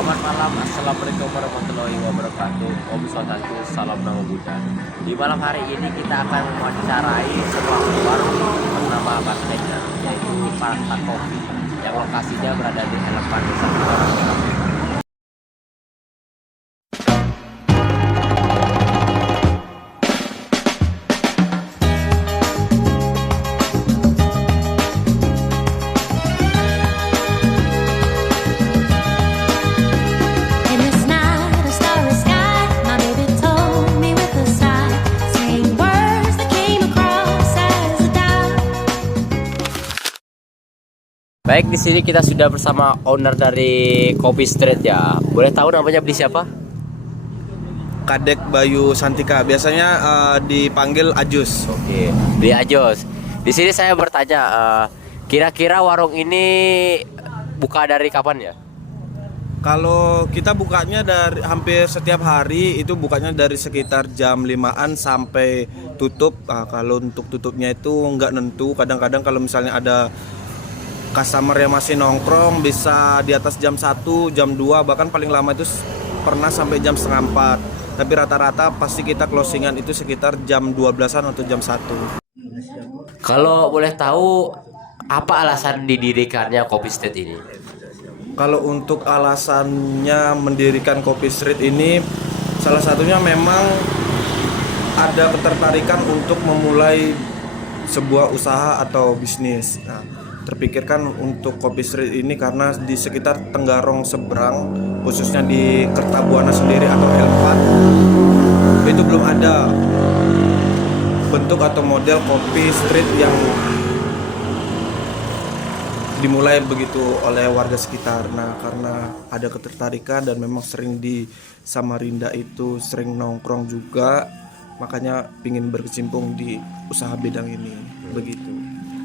Selamat malam, assalamualaikum warahmatullahi wabarakatuh. Om Swastiastu, salam nama Buddha. Di malam hari ini kita akan mewawancarai sebuah warung bernama Bastenya, yaitu Iparta Coffee, yang lokasinya berada di Elepan Desa Kuala. In this night of starry sky, my baby told me with a sigh, saying words that came across as a doubt. Baik, di sini kita sudah bersama owner dari Kopi Street ya. Boleh tahu namanya beli siapa? Kadek Bayu Santika, biasanya dipanggil Ajus. Oke, beli Ajos. Di sini saya bertanya, kira-kira warung ini buka dari kapan ya? Kalau kita bukanya dari hampir setiap hari, itu bukanya dari sekitar jam 5-an sampai tutup. Nah, kalau untuk tutupnya itu nggak nentu. Kadang-kadang kalau misalnya ada customer yang masih nongkrong bisa di atas jam 1, jam 2, bahkan paling lama itu pernah sampai jam setengah 4. Tapi rata-rata pasti kita closingan itu sekitar jam 12-an atau jam 1. Kalau boleh tahu, apa alasan didirikannya Kopi Street ini? Kalau untuk alasannya mendirikan Kopi Street ini, salah satunya memang ada ketertarikan untuk memulai sebuah usaha atau bisnis. Nah, terpikirkan untuk Kopi Street ini karena di sekitar Tenggarong seberang, khususnya di Kertabuana sendiri atau L4, itu belum ada bentuk atau model Kopi Street yang dimulai begitu oleh warga sekitar. Nah, karena ada ketertarikan dan memang sering di Samarinda itu sering nongkrong juga, makanya ingin berkecimpung di usaha bidang ini begitu.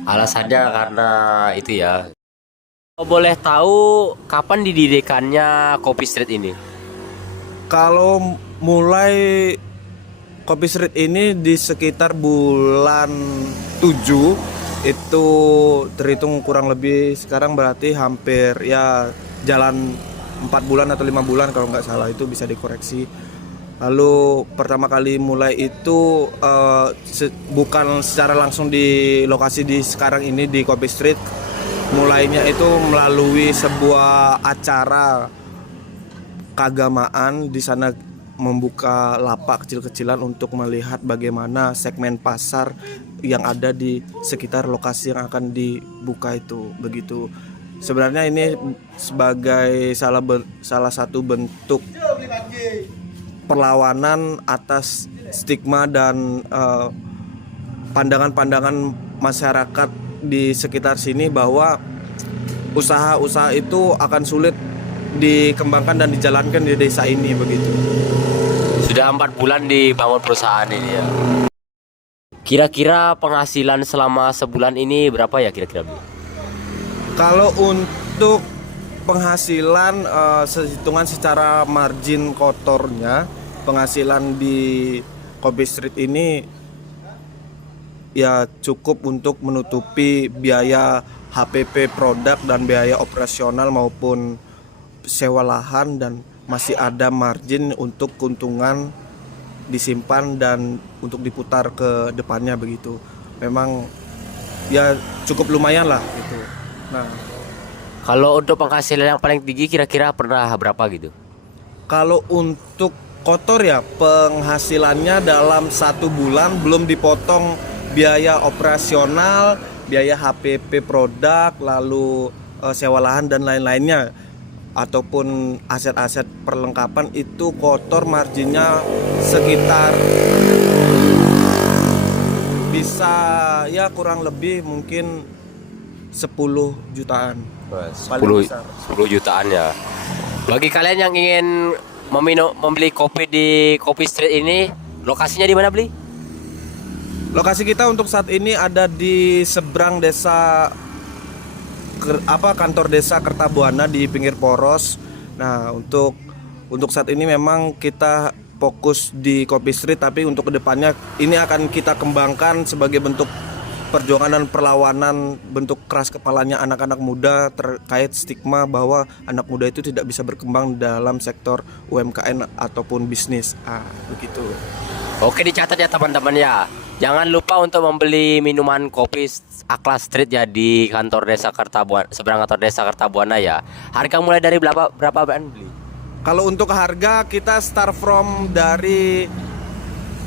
Alasannya karena itu ya. Kalau boleh tahu, kapan didirikannya Kopi Street ini? Kalau mulai Kopi Street ini di sekitar bulan 7, itu terhitung kurang lebih sekarang berarti hampir ya jalan 4 bulan atau 5 bulan kalau nggak salah, itu bisa dikoreksi. Lalu pertama kali mulai itu bukan secara langsung di lokasi di sekarang ini di Kopi Street. Mulainya itu melalui sebuah acara keagamaan. Di sana membuka lapak kecil-kecilan untuk melihat bagaimana segmen pasar yang ada di sekitar lokasi yang akan dibuka itu begitu. Sebenarnya ini sebagai salah satu bentuk perlawanan atas stigma dan pandangan-pandangan masyarakat di sekitar sini bahwa usaha-usaha itu akan sulit dikembangkan dan dijalankan di desa ini begitu. Sudah 4 bulan dibangun perusahaan ini ya. Kira-kira penghasilan selama sebulan ini berapa ya kira-kira, Bu? Kalau untuk penghasilan hitungan secara margin kotornya, penghasilan di Kopi Street ini ya cukup untuk menutupi biaya HPP produk dan biaya operasional maupun sewa lahan, dan masih ada margin untuk keuntungan disimpan dan untuk diputar ke depannya begitu. Memang ya cukup lumayan lah gitu. Nah, Kalau untuk penghasilan yang paling tinggi kira-kira pernah berapa gitu? kalau untuk kotor ya penghasilannya dalam 1 bulan belum dipotong biaya operasional, biaya HPP produk, lalu sewa lahan dan lain-lainnya, ataupun aset-aset perlengkapan, itu kotor marginnya sekitar bisa ya kurang lebih mungkin 10 jutaan. 10 jutaan ya. Bagi kalian yang ingin membeli kopi di Kopi Street ini, lokasinya di mana, beli? Lokasi kita untuk saat ini ada di seberang desa kantor desa Kertabuana di pinggir poros. Nah, untuk saat ini memang kita fokus di Kopi Street, tapi untuk kedepannya ini akan kita kembangkan sebagai bentuk perjuangan dan perlawanan bentuk keras kepalanya anak-anak muda terkait stigma bahwa anak muda itu tidak bisa berkembang dalam sektor UMKM ataupun bisnis. Begitu. Oke, dicatat ya teman-teman ya. Jangan lupa untuk membeli minuman kopi Akla Street ya di kantor desa Kertabuana, seberang kantor desa Kertabuana ya. Harga mulai dari berapa beli? Kalau untuk harga kita start from dari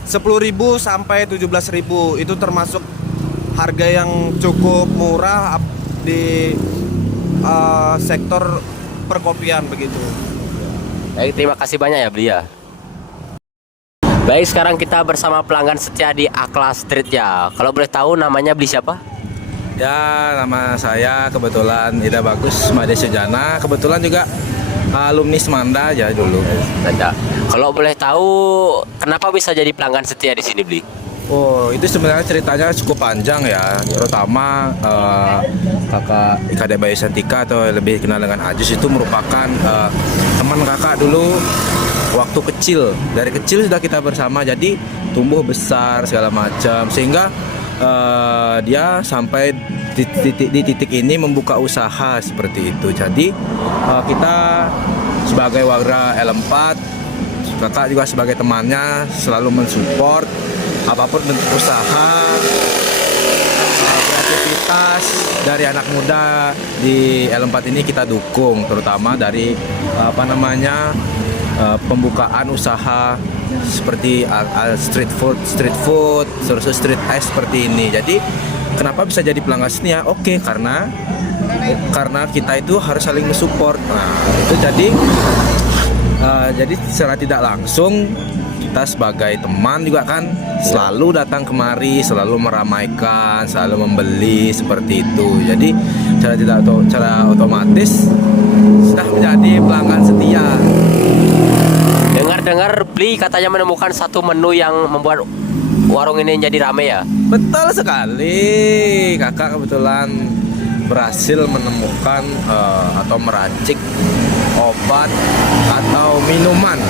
10.000 sampai 17.000. Itu termasuk harga yang cukup murah di sektor perkopian begitu. Baik, terima kasih banyak ya beli ya. Baik, sekarang kita bersama pelanggan setia di Akla Street ya. Kalau boleh tahu namanya beli siapa? Ya, nama saya kebetulan Ida Bagus Made Sujana. Kebetulan juga alumni Semanda ya dulu. Ada. Kalau boleh tahu kenapa bisa jadi pelanggan setia di sini beli? Oh, itu sebenarnya ceritanya cukup panjang ya. Terutama kakak IKD Bayu Santika atau lebih dikenal dengan Ajus itu merupakan teman kakak dulu waktu kecil. Dari kecil sudah kita bersama, jadi tumbuh besar segala macam sehingga dia sampai di titik ini membuka usaha seperti itu. Jadi kita sebagai warga L4, kakak juga sebagai temannya selalu mensupport apapun bentuk usaha, kreativitas dari anak muda di L4 ini kita dukung, terutama dari pembukaan usaha seperti street food, terus street ice seperti ini. Jadi kenapa bisa jadi pelanggan sini ya? Oke, karena kita itu harus saling mensupport. Nah, itu jadi secara tidak langsung kita sebagai teman juga kan selalu datang kemari, selalu meramaikan, selalu membeli seperti itu. Jadi secara otomatis sudah menjadi pelanggan setia. Dengar beli katanya menemukan satu menu yang membuat warung ini jadi rame ya. Betul sekali, kakak kebetulan berhasil menemukan atau meracik obat atau minuman.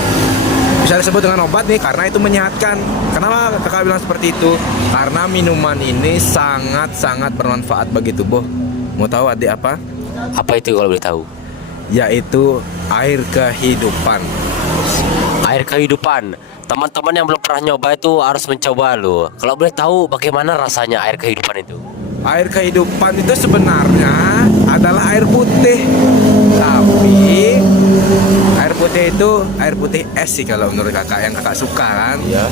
Bisa disebut dengan obat nih karena itu menyehatkan. Kenapa kakak bilang seperti itu? Karena minuman ini sangat-sangat bermanfaat bagi tubuh. Mau tahu adik apa? Apa itu kalau boleh tahu? Yaitu air kehidupan. Air kehidupan. Teman-teman yang belum pernah nyoba itu harus mencoba loh. Kalau boleh tahu bagaimana rasanya air kehidupan itu? Air kehidupan itu sebenarnya adalah air putih. Tapi air putih itu air putih es sih kalau menurut kakak, yang kakak suka kan. Iya.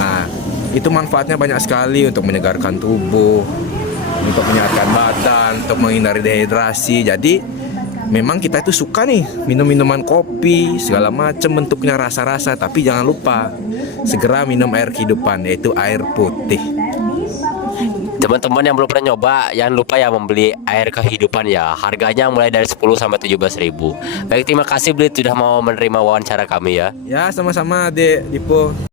Nah, itu manfaatnya banyak sekali untuk menyegarkan tubuh, untuk menyehatkan badan, untuk menghindari dehidrasi. Jadi memang kita itu suka nih minum minuman kopi segala macam bentuknya rasa-rasa, tapi jangan lupa segera minum air kehidupan, yaitu air putih. Teman-teman yang belum pernah nyoba, jangan lupa ya membeli air kehidupan ya. Harganya mulai dari 10 sampai 17.000. Baik, terima kasih beli sudah mau menerima wawancara kami ya. Ya, sama-sama Dek Dipo.